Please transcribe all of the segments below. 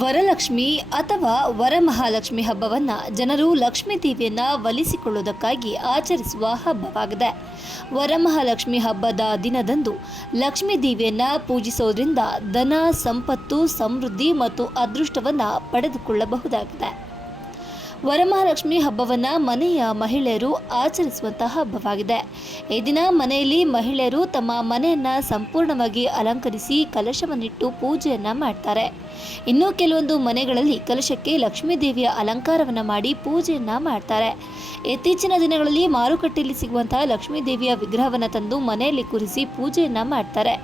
ವರಲಕ್ಷ್ಮಿ ಅಥವಾ ವರಮಹಾಲಕ್ಷ್ಮಿ ಹಬ್ಬವನ್ನು ಜನರು ಲಕ್ಷ್ಮೀ ದೇವಿಯನ್ನು ಒಲಿಸಿಕೊಳ್ಳುವುದಕ್ಕಾಗಿ ಆಚರಿಸುವ ಹಬ್ಬವಾಗಿದೆ. ವರಮಹಾಲಕ್ಷ್ಮಿ ಹಬ್ಬದ ದಿನದಂದು ಲಕ್ಷ್ಮೀ ದೇವಿಯನ್ನು ಪೂಜಿಸೋದ್ರಿಂದ ಧನ, ಸಂಪತ್ತು, ಸಮೃದ್ಧಿ ಮತ್ತು ಅದೃಷ್ಟವನ್ನು ಪಡೆದುಕೊಳ್ಳಬಹುದಾಗಿದೆ. ವರಮಹಾಲಕ್ಷ್ಮಿ ಹಬ್ಬವನ್ನು ಮನೆಯ ಮಹಿಳೆಯರು ಆಚರಿಸುವಂತಹ ಹಬ್ಬವಾಗಿದೆ. ಈ ದಿನ ಮನೆಯಲ್ಲಿ ಮಹಿಳೆಯರು ತಮ್ಮ ಮನೆಯನ್ನು ಸಂಪೂರ್ಣವಾಗಿ ಅಲಂಕರಿಸಿ ಕಲಶವನ್ನಿಟ್ಟು ಪೂಜೆಯನ್ನು ಮಾಡ್ತಾರೆ. ಇನ್ನೂ ಕೆಲವೊಂದು ಮನೆಗಳಲ್ಲಿ ಕಲಶಕ್ಕೆ ಲಕ್ಷ್ಮೀ ದೇವಿಯ ಅಲಂಕಾರವನ್ನು ಮಾಡಿ ಪೂಜೆಯನ್ನು ಮಾಡ್ತಾರೆ. ಇತ್ತೀಚಿನ ದಿನಗಳಲ್ಲಿ ಮಾರುಕಟ್ಟೆಯಲ್ಲಿ ಸಿಗುವಂತಹ ಲಕ್ಷ್ಮೀ ದೇವಿಯ ವಿಗ್ರಹವನ್ನು ತಂದು ಮನೆಯಲ್ಲಿ ಕೂರಿಸಿ ಪೂಜೆಯನ್ನು ಮಾಡ್ತಾರೆ.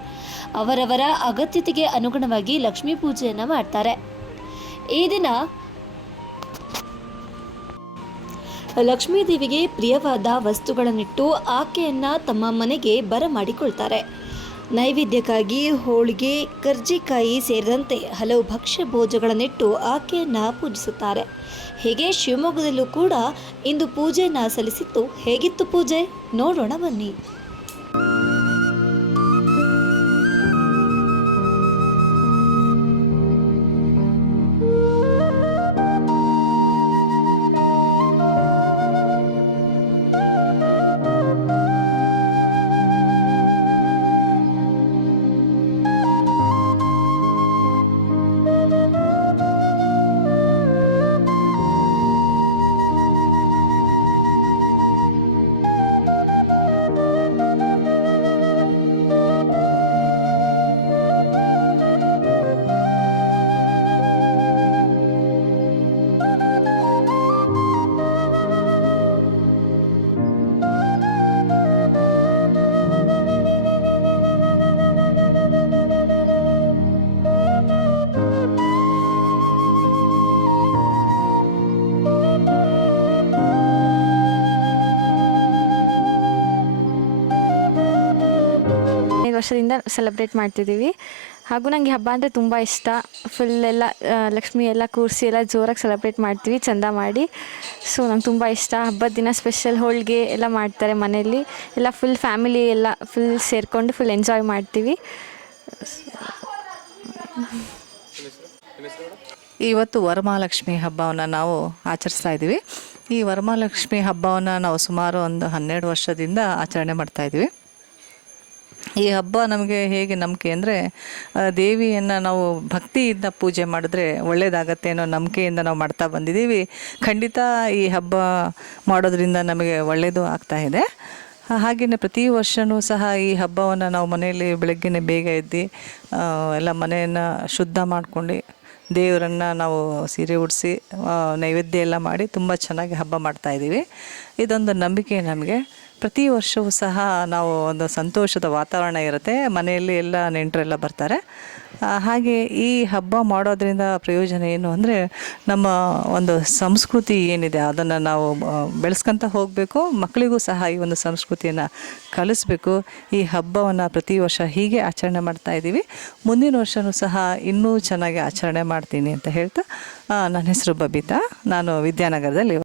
ಅವರವರ ಅಗತ್ಯತೆಗೆ ಅನುಗುಣವಾಗಿ ಲಕ್ಷ್ಮೀ ಪೂಜೆಯನ್ನು ಮಾಡ್ತಾರೆ. ಈ ದಿನ ಲಕ್ಷ್ಮೀ ದೇವಿಗೆ ಪ್ರಿಯವಾದ ವಸ್ತುಗಳನ್ನಿಟ್ಟು ಆಕೆಯನ್ನು ತಮ್ಮ ಮನೆಗೆ ಬರಮಾಡಿಕೊಳ್ತಾರೆ. ನೈವೇದ್ಯಕ್ಕಾಗಿ ಹೋಳಿಗೆ, ಕರ್ಜಿಕಾಯಿ ಸೇರಿದಂತೆ ಹಲವು ಭಕ್ಷ್ಯ ಭೋಜಗಳನ್ನಿಟ್ಟು ಆಕೆಯನ್ನು ಪೂಜಿಸುತ್ತಾರೆ. ಹೀಗೆ ಶಿವಮೊಗ್ಗದಲ್ಲೂ ಕೂಡ ಇಂದು ಪೂಜೆಯನ್ನು ಸಲ್ಲಿಸಿತ್ತು. ಹೇಗಿತ್ತು ಪೂಜೆ? ನೋಡೋಣ ಬನ್ನಿ. ವರ್ಷದಿಂದ ಸೆಲೆಬ್ರೇಟ್ ಮಾಡ್ತಿದ್ದೀವಿ. ಹಾಗೂ ನನಗೆ ಹಬ್ಬ ಅಂದರೆ ತುಂಬ ಇಷ್ಟ. ಫುಲ್ ಎಲ್ಲ ಲಕ್ಷ್ಮಿ ಎಲ್ಲ ಕೂರಿಸಿ ಎಲ್ಲ ಜೋರಾಗಿ ಸೆಲೆಬ್ರೇಟ್ ಮಾಡ್ತೀವಿ, ಚಂದ ಮಾಡಿ. ಸೊ ನಂಗೆ ತುಂಬ ಇಷ್ಟ. ಹಬ್ಬದ ದಿನ ಸ್ಪೆಷಲ್ ಹೋಳಿಗೆ ಎಲ್ಲ ಮಾಡ್ತಾರೆ ಮನೆಯಲ್ಲಿ. ಎಲ್ಲ ಫುಲ್ ಫ್ಯಾಮಿಲಿ ಎಲ್ಲ ಫುಲ್ ಸೇರಿಕೊಂಡು ಫುಲ್ ಎಂಜಾಯ್ ಮಾಡ್ತೀವಿ. ಇವತ್ತು ವರಮಹಾಲಕ್ಷ್ಮಿ ಹಬ್ಬವನ್ನು ನಾವು ಆಚರಿಸ್ತಾ ಇದ್ದೀವಿ. ಈ ವರಮಹಾಲಕ್ಷ್ಮಿ ಹಬ್ಬವನ್ನು ನಾವು ಸುಮಾರು ಒಂದು ಹನ್ನೆರಡು ವರ್ಷದಿಂದ ಆಚರಣೆ ಮಾಡ್ತಾ ಇದ್ದೀವಿ. ಈ ಹಬ್ಬ ನಮಗೆ ಹೇಗೆ ನಂಬಿಕೆ ಅಂದರೆ ದೇವಿಯನ್ನು ನಾವು ಭಕ್ತಿಯಿಂದ ಪೂಜೆ ಮಾಡಿದ್ರೆ ಒಳ್ಳೆಯದಾಗತ್ತೆ ಅನ್ನೋ ನಂಬಿಕೆಯಿಂದ ನಾವು ಮಾಡ್ತಾ ಬಂದಿದ್ದೀವಿ. ಖಂಡಿತ ಈ ಹಬ್ಬ ಮಾಡೋದ್ರಿಂದ ನಮಗೆ ಒಳ್ಳೆಯದು ಆಗ್ತಾ ಇದೆ. ಹಾಗೆಯೇ ಪ್ರತಿ ವರ್ಷವೂ ಸಹ ಈ ಹಬ್ಬವನ್ನು ನಾವು ಮನೆಯಲ್ಲಿ ಬೆಳಗ್ಗೆನೆ ಬೇಗ ಎದ್ದು ಎಲ್ಲ ಮನೆಯನ್ನು ಶುದ್ಧ ಮಾಡ್ಕೊಂಡು ದೇವರನ್ನು ನಾವು ಸೀರೆ ಉಡಿಸಿ ನೈವೇದ್ಯ ಎಲ್ಲ ಮಾಡಿ ತುಂಬ ಚೆನ್ನಾಗಿ ಹಬ್ಬ ಮಾಡ್ತಾ ಇದ್ದೀವಿ. ಇದೊಂದು ನಂಬಿಕೆ ನಮಗೆ. ಪ್ರತಿ ವರ್ಷವೂ ಸಹ ನಾವು ಒಂದು ಸಂತೋಷದ ವಾತಾವರಣ ಇರುತ್ತೆ. ಮನೆಯಲ್ಲಿ ಎಲ್ಲ ನೆಂಟರೆಲ್ಲ ಬರ್ತಾರೆ. ಹಾಗೆ ಈ ಹಬ್ಬ ಮಾಡೋದ್ರಿಂದ ಪ್ರಯೋಜನ ಏನು ಅಂದರೆ ನಮ್ಮ ಒಂದು ಸಂಸ್ಕೃತಿ ಏನಿದೆ ಅದನ್ನು ನಾವು ಬೆಳೆಸ್ಕೊತ ಹೋಗಬೇಕು. ಮಕ್ಕಳಿಗೂ ಸಹ ಈ ಒಂದು ಸಂಸ್ಕೃತಿಯನ್ನು ಕಲಿಸ್ಬೇಕು. ಈ ಹಬ್ಬವನ್ನು ಪ್ರತಿ ವರ್ಷ ಹೀಗೆ ಆಚರಣೆ ಮಾಡ್ತಾ ಇದ್ದೀವಿ. ಮುಂದಿನ ವರ್ಷವೂ ಸಹ ಇನ್ನೂ ಚೆನ್ನಾಗಿ ಆಚರಣೆ ಮಾಡ್ತೀನಿ ಅಂತ ಹೇಳ್ತಾ ನನ್ನ ಹೆಸರು ಬಬಿತಾ. ನಾನು ವಿದ್ಯಾನಗರದಲ್ಲಿ